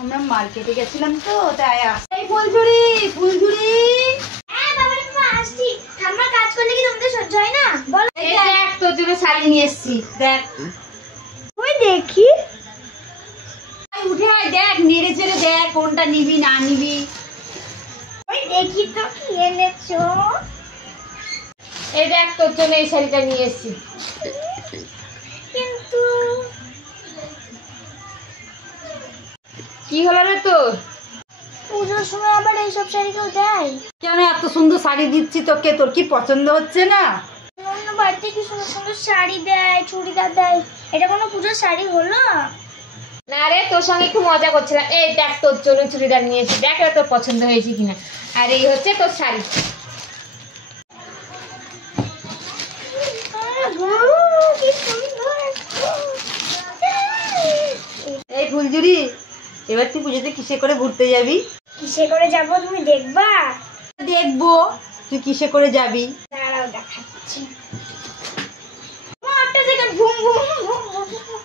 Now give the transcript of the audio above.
আমরা মার্কেটে গেছিলাম তো তাই। এই ফুলঝুরি ফুলঝুরি, হ্যাঁ বাবা তুমি আসছি। ঠাম্মা কাজ করলে কি তোমাদের সহ্য হয় না? বল। এই দেখ তোর জন্য শাড়ি নিয়ে এসেছি, দেখ। ওই দেখি। উঠে আয়, দেখ নেড়ে চেড়ে দেখ কোনটা নিবি না নিবি। ওই দেখি তো কি এনেছো। এই দেখ তোর জন্য এই শাড়িটা নিয়ে এসেছি। কিন্তু কি হলো রে তোর? পুজোর সময় আবার এইসব শাড়ি কেউ দেয়? কেন এত সুন্দর শাড়ি দিচ্ছি তোকে, তোর কি পছন্দ হচ্ছে না? অন্য বাড়িতে কি সুন্দর সুন্দর শাড়ি দেয়, চুড়িদার দেয়, এটা কোনো পুজোর শাড়ি হলো? না রে, তোর সঙ্গে একটু মজা করছিলাম। এই দেখ তোর জন্য চুড়িদার নিয়েছি, দেখ এটা তোর পছন্দ হয়েছে কিনা। আর এই হচ্ছে তোর শাড়ি। কি সুন্দর। এই ফুলঝুরি, এবার তুই পুজোতে কিসে করে ঘুরতে যাবি? কিসে করে যাবো তুমি দেখবা? দেখবো তুই কিসে করে যাবি। দাঁড়াও দেখাচ্ছি। একটা সেকেন্ড, ঘুম ঘুম ঘুম ঘুম।